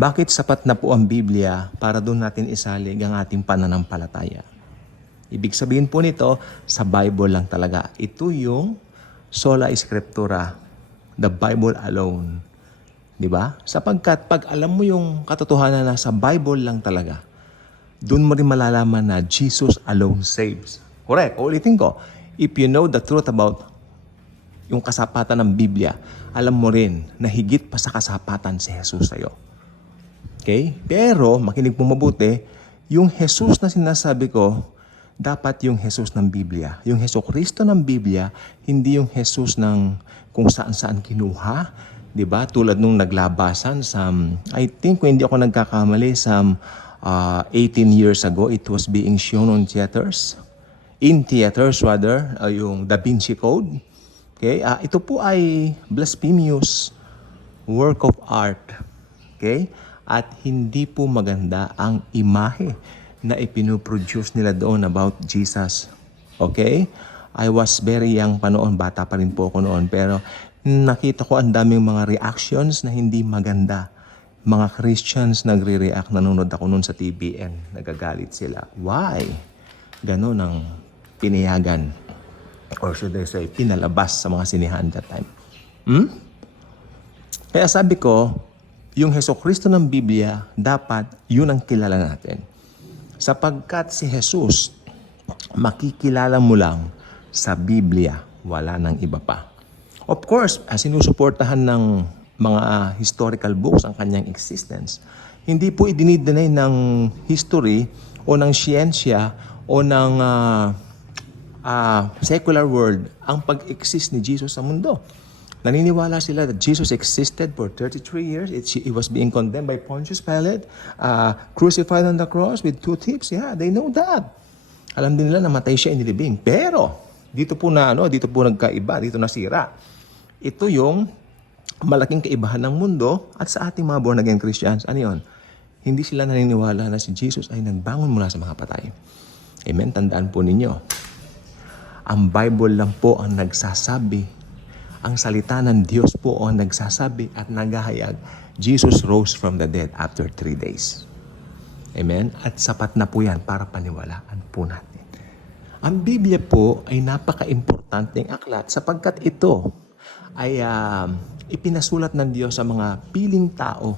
Bakit sapat na po ang Biblia para doon natin isalig ang ating pananampalataya? Ibig sabihin po nito, sa Bible lang talaga. Ito yung sola scriptura, the Bible alone. Di ba? Sapagkat pag alam mo yung katotohanan na sa Bible lang talaga, doon mo rin malalaman na Jesus alone saves. Correct. Ulitin ko, if you know the truth about yung kasapatan ng Biblia, alam mo rin na higit pa sa kasapatan si Jesus sa'yo. Okay? Pero, makinig po mabuti, yung Jesus na sinasabi ko, dapat yung Jesus ng Biblia. Yung Jesucristo ng Biblia, hindi yung Jesus ng kung saan-saan kinuha. Diba? Tulad nung naglabasan sa, I think, kung hindi ako nagkakamali, sa 18 years ago, it was being shown on theaters. In theaters, rather, yung Da Vinci Code. Okay? Ito po ay blasphemous work of art. Okay? At hindi po maganda ang imahe na ipinoproduce nila doon about Jesus. Okay? I was very young pa noon, bata pa rin po ako noon, pero nakita ko ang daming mga reactions na hindi maganda. Mga Christians nagre-react, nanonood ako noon sa TVN, nagagalit sila. Why? Ganon ang pinayagan, or should I say, pinalabas sa mga sinihan that time. Kaya sabi ko, yung Jesucristo ng Biblia, dapat yun ang kilala natin. Sapagkat si Jesus, makikilala mo lang sa Biblia, wala nang iba pa. Of course, sinusuportahan ng mga historical books ang kanyang existence. Hindi po idinideny ng history o ng siyensya o ng secular world ang pag-exist ni Jesus sa mundo. Naniniwala sila that Jesus existed for 33 years. He was being condemned by Pontius Pilate, crucified on the cross with 2 thieves. Yeah, they know that. Alam din nila na matay siya inilibing. Pero, dito po nagkaiba, dito nasira. Ito yung malaking kaibahan ng mundo at sa ating mga born-again Christians. Ano yun? Hindi sila naniniwala na si Jesus ay nagbangon mula sa mga patay. Amen? Tandaan po ninyo. Ang Bible lang po ang nagsasabi. Ang salita ng Diyos po ang nagsasabi at naghahayag, Jesus rose from the dead after 3 days. Amen? At sapat na po yan para paniwalaan po natin. Ang Biblia po ay napaka-importanteng aklat sapagkat ito ay ipinasulat ng Diyos sa mga piling tao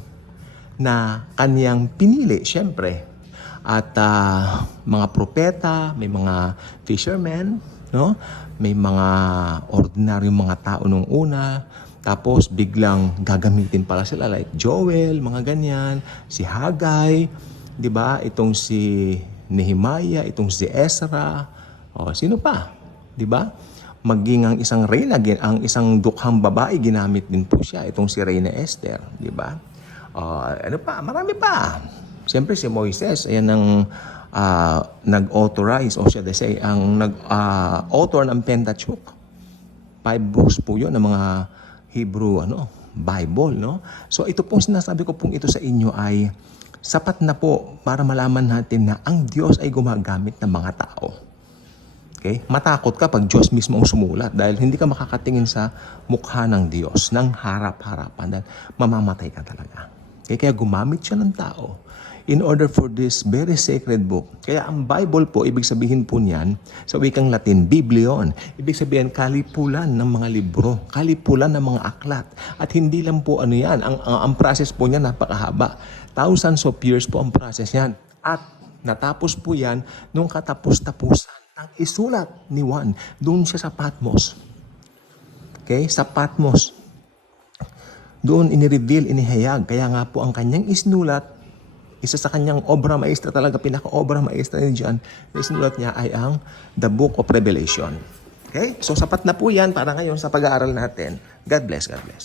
na kanyang pinili, syempre. At mga propeta, may mga fishermen, no? May mga ordinaryong mga tao nung una, tapos biglang gagamitin pala sila like Joel, mga ganyan, si Haggai, 'di ba? Itong si Nehemiah, itong si Ezra, sino pa? 'Di ba? Maging ang isang reyna, ang isang dukhang babae ginamit din po siya, itong si Reyna Esther, 'di ba? Ano pa? Marami pa. Siyempre si Moises, ayan ang nag-authorize, o siya say, ang nag-author ng Pentateuch. 5 books po yun ng mga Hebrew Bible. No? So ito pong sinasabi ko pong ito sa inyo ay sapat na po para malaman natin na ang Diyos ay gumagamit ng mga tao. Okay? Matakot ka pag Diyos mismo ang sumulat dahil hindi ka makakatingin sa mukha ng Diyos ng harap-harapan dahil mamamatay ka talaga. Okay? Kaya gumamit siya ng tao in order for this very sacred book. Kaya ang Bible po, ibig sabihin po niyan, sa wikang Latin, Biblion. Ibig sabihin, kalipulan ng mga libro, kalipulan ng mga aklat. At hindi lang po yan, ang process po niya napakahaba. Thousands of years po ang process niyan. At natapos po yan nung katapos-tapusan ng isulat ni Juan. Doon siya sa Patmos. Okay? Sa Patmos. Doon inireveal, inihayag. Kaya nga po ang kanyang isinulat, isa sa kanyang obra maestra talaga, pinaka-obra maestra niya dyan, na isinulat niya ay ang The Book of Revelation. Okay? So sapat na po yan para ngayon sa pag-aaral natin. God bless, God bless.